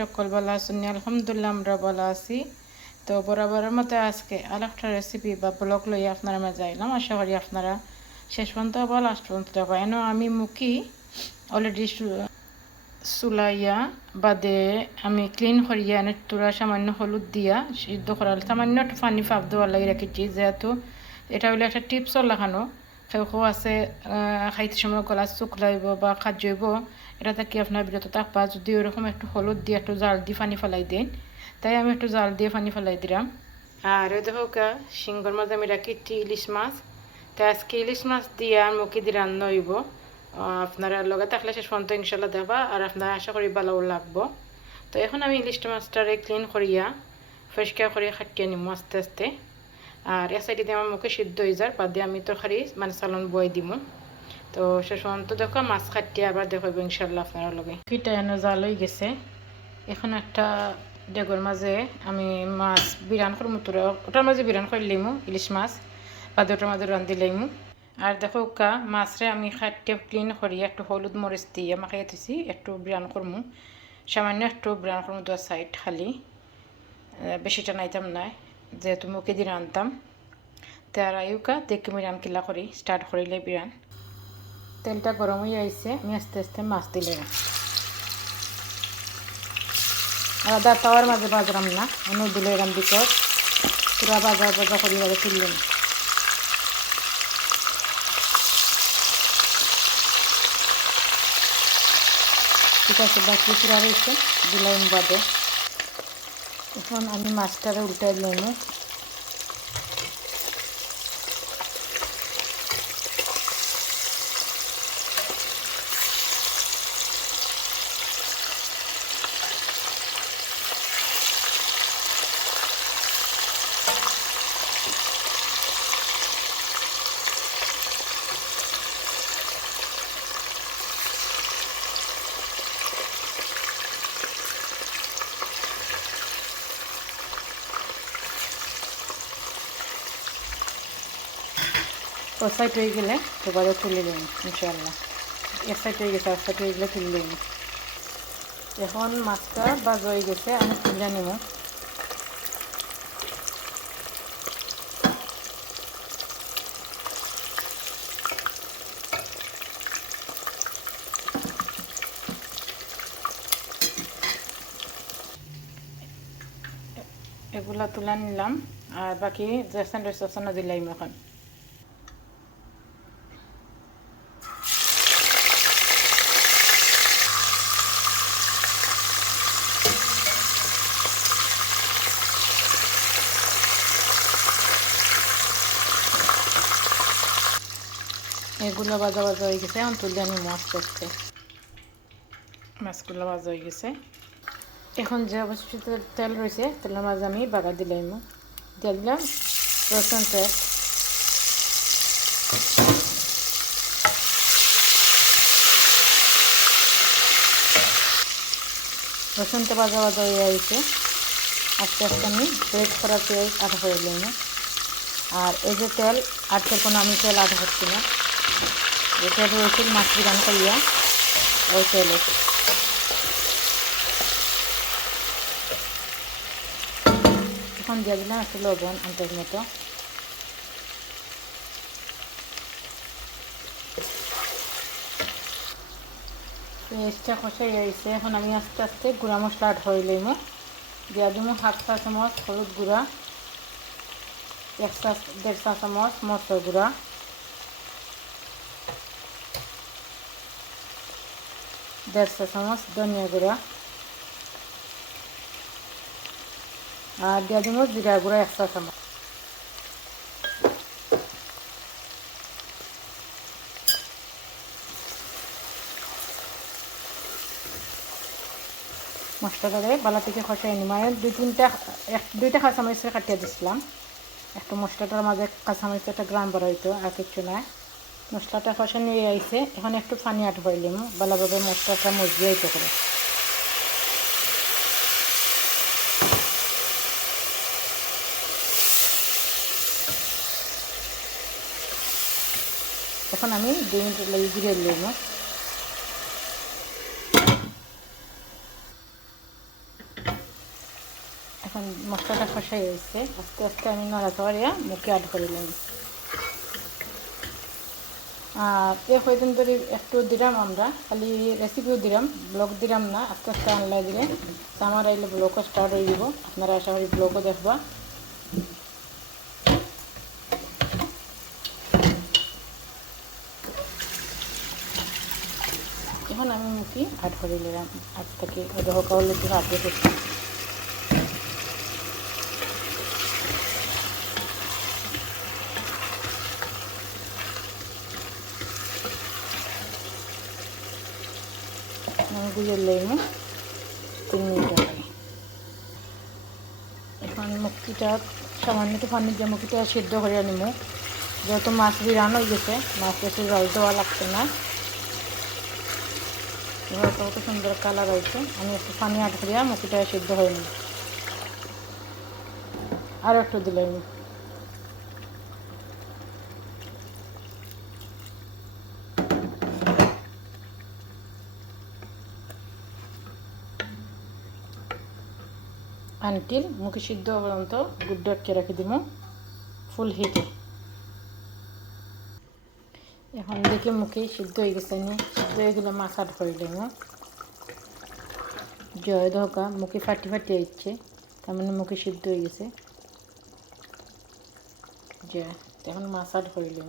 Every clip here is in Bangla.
সকল ভালো আছেন, আলহামদুলিল্লাহ আমরা ভালো আছি। তো বরাবরের মতো আজকে আর একটা রেসিপি বা ব্লগ লইয়ে আপনারা মাঝে আইলাম আশা করি আপনারা শেষ পর্যন্ত বা লাস্ট পর্যন্ত যাবা এন আমি মুখি অলরেডি চুলাইয়া বাদে আমি ক্লিন করিয়া এনে তোরা সামান্য হলুদ দিয়া, সিদ্ধ করার সামান্য একটু পানি ফাপ দেওয়ার লাগে রেখেছি। যেহেতু এটা হইলে একটা টিপসও লাগানো। কেউ আছে খাইতে সময় গলা শুকলাইব বা খাদ্যইব এটা থেকে আপনার বিরত থাকবা যদি ওরকম একটু হলুদ দিয়ে একটু জাল দিয়ে পানি ফেলাই দিন তাই আমি একটু জাল দিয়ে পানি ফেলাই দিলাম আর ওই দেখো সিঙ্গর মাঝে আমি রাখি ইলিশ মাছ তো আজকে ইলিশ মাছ দিয়ে আর মুখে দিয়ে রান্না হইব আপনারা লগে থাকলে শেষ পর্যন্ত ইনশাল্লাহ দেবা আর আপনারা আশা করি ভালোও লাগবো তো এখন আমি ইলিশ মাছটারে ক্লিন করিয়া পরিষ্কার করিয়া খাটিয়ে নিম আস্তে আস্তে আর এক সাইডে দিয়ে আমার মুখে সিদ্ধ হয়ে যায় বাদ দিয়ে আমি তরকারি মানে চালন বই দিব তো শেষ পর্যন্ত দেখো, মাছ খাটিয়ে আবার দেখব ইনশাল্লাহ আপনারা লগে। ফিটা এনে জাল হয়ে গেছে। এখন একটা ডেগর মাঝে আমি মাছ বিরান করমু তোরা ওটার মাঝে বিরান করে লিমু, ইলিশ মাছ, বাদে ওটার মাঝে রান্ধি লাইমু আর দেখো কা মাছরে আমি খাটতে ক্লিন করি, একটু হলুদ মরিচ দিয়ে মাখাই থুছি একটু বিরান করমু। সামান্য একটু বিরান করমু দু সাইড খালি। বেশিটা নাইতাম নাই যেহেতু মুখে দিয়ে রানতাম তার আয়ুকা দেখে আমি রান কিলা করি স্টার্ট করিলে বিরান তেলটা গরম হয়ে আইছে আমি আস্তে আস্তে মাছ দিলে আলাদা তাওয়ার মাঝে বাজরাম না অন্য দিলে এরাম বিকজ পুরা বাজার বাজার করি বাজে তুললাম ঠিক আছে, বাকি পুরা রয়েছে দিলাম বাদে। এখন আমি মাছটারে উল্টাই নেব ও সাইড হয়ে গেলে এবারে তুলে নিন ইনশাল্লাহ এক সাইড হয়ে গেছে এক সাইড হয়ে গেলে তুলে নিন এখন মাছটা বাজ হয়ে গেছে, আমি তুলে নিব। এগুলা তুলে নিলাম, আর বাকি যে স্যান্ডউইচ অপশন দিলাম এখন। এগুলো বাজা বাজা হয়ে গেছে, এখন তুলে আমি মাছ করতে মাছগুলো বাজা হয়ে গেছে। এখন যে অবশিষ্ট তেল রয়েছে, তেলের মাঝে আমি বাগা দিলাম। দিয়ে দিলাম রসুন তেল রসুনটা বাজা বাজা হয়ে আছে আস্তে আস্তে আমি ব্রেড করা পেঁয়াজ আটা করে দিলাম। আর এই যে তেল আজকের কোনো আমি তেল আটা হচ্ছি না। যেটা রয়েছে মাছ বিরান করিয়া ওই তেলে। এখন দিয়ে দিলাম একটু লবণ আন্তের মতো পেঁয়াজটা কষাই হয়েছে এখন আমি আস্তে আস্তে গুঁড়া মশলা ধরে লইমো দিয়া দিমো হাফ চা চামচ হলুদ গুঁড়া, এক চা, দেড় চা চামচ মরচর গুঁড়া। দেড় চা চামচ ধনিয়া গুঁড়া আর দিয়া দিব জিরা গুঁড়া এক চা চামচ মশলাটারে বালা থেকে খসাই নিই মানে দুই তিনটা এক দুইটা কাঁচামরিচের কাটিয়ে দিছিলাম একটু মশলাটার মাঝে কাঁচামরিচের একটা গ্রাম বড় হইতো আর কিছু নয় মশলাটা খসা নিয়ে আইছে। এখন একটু পানি আট হইলিম ভালোভাবে মশলাটা মজবুত হইতে করে এখন আমি দুই মিনিট লাগে জিরে লইব এখন মশলাটা কষাই হয়েছে আস্তে আস্তে আমি নড়াচড়িয়া মুখে আড করে আর এ কয়দিন ধরে একটু দিলাম আমরা, খালি রেসিপিও দিলাম ব্লগ দিলাম না আস্তে আস্তে আনলাই দিলে, তো আমার আইলে ব্লগও স্টার্ট হয়ে যাব। আপনারা আশা করি ব্লগও দেখবা। এখন আমি মুখি আট করে নিলাম, আট থেকে কাউলে একটু আট রেখেছি মিনিট আগে এখন মুক্তিটা, সামান্য একটু পানি দিয়ে মুখিটা সিদ্ধ করে নিব। যেহেতু মাছ বিরান হয়ে গেছে, মাছ বেশি জল দেওয়া লাগছে না। কত সুন্দর কালার হয়েছে। আমি একটু পানি আট করিয়া মুখিটা সিদ্ধ হয়ে নিই আর একটু দিলাম সিদ্ধ পর্যন্ত গুড্ড আটকে রাখি ফুল হিটে এখন দেখি মুখে সিদ্ধ হয়ে গেছে নি, সিদ্ধ হয়ে গেলে মাছ আট করে দেব জয় ধোকা, মুখে ফাটি ফাটি আইচ্ছে তার মানে মুখে সিদ্ধ হয়ে গেছে। জয় এখন মাছ আট করে দেব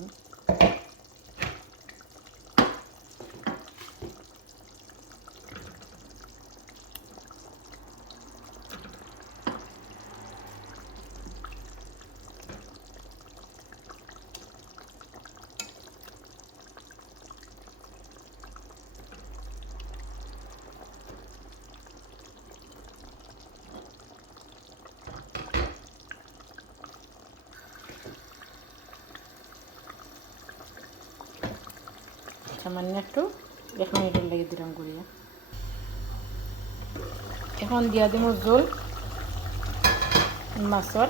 সামান্য একটু। এক মিনিটের লেগে দিলাম করিয়া এখন দিয়া দিব জোল, মাছর।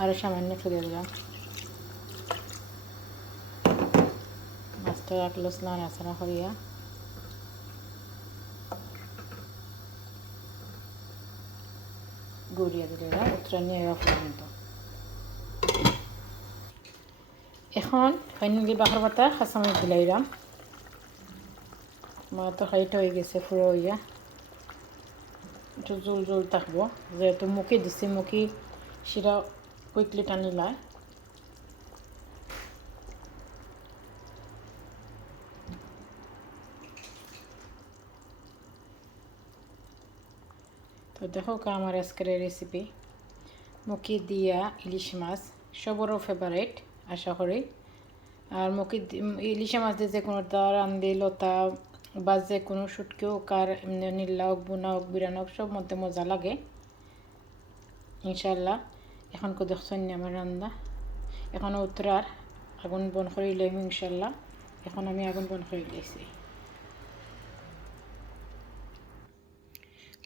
আরও সামান্য একটু দিয়ে দিলাম। মাছটা রাখল স্নান আসানা করিয়া। দিলে উত্তরা নিয়ে এখন ফাইনালি বাহার পাতা খাসামাই দিলাইরাম মা তো হাইট হয়ে গেছে ফুরো হইয়া একটু জোল জোল থাকব। যেহেতু মুখে দিছি, মুখে শিরা কুইকলি টানিলা। তো দেখো আমার আজকের রেসিপি মুখি দিয়া ইলিশ মাছ, সবরও ফেভারেট আশা করি। আর মুখি ইলিশ মাছ দিয়ে যে কোনো তার রান্ধি, লতা বা যে কোনো সুটকেও কার নীলা হোক, বুনা হোক, বিরান হোক, সব মধ্যে মজা লাগে। ইনশাল্লাহ এখন কো দেখছেন আমার রান্না। এখন উত্তরার আগুন বন করে লইম ইনশাল্লাহ এখন আমি আগুন বন করে দিয়েছি।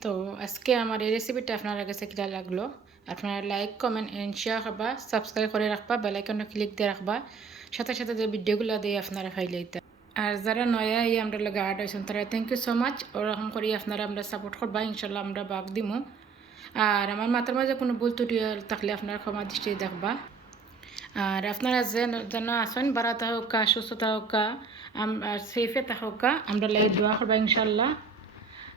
তো আজকে আমার এই রেসিপিটা আপনার কাছে কিলা লাগল। আপনারা লাইক কমেন্ট এন্ড শেয়ার করবা সাবস্ক্রাইব করে রাখবা বেলাইকনটা ক্লিক দিয়ে রাখবা। সাথে সাথে যে ভিডিওগুলো দিয়ে আপনারা ফাইলাইতে আর যারা নয়া এই আমরা লগে আর্ট হয়েছেন, তারা থ্যাংক ইউ সো মাচ ওরকম করি আপনারা আমরা সাপোর্ট করবা ইনশাল্লাহ আমরা বাগ দিমু। আর আমার মাথার মাঝে কোনো ভুল ত্রুটি থাকলে আপনারা ক্ষমা দৃষ্টি দেখবা। আর আপনারা যেন যেন আসেন বাড়াতে হোক সুস্থতা হোক সেফে থাকুক, আমরা লাই দোয়া করবা ইনশাল্লাহ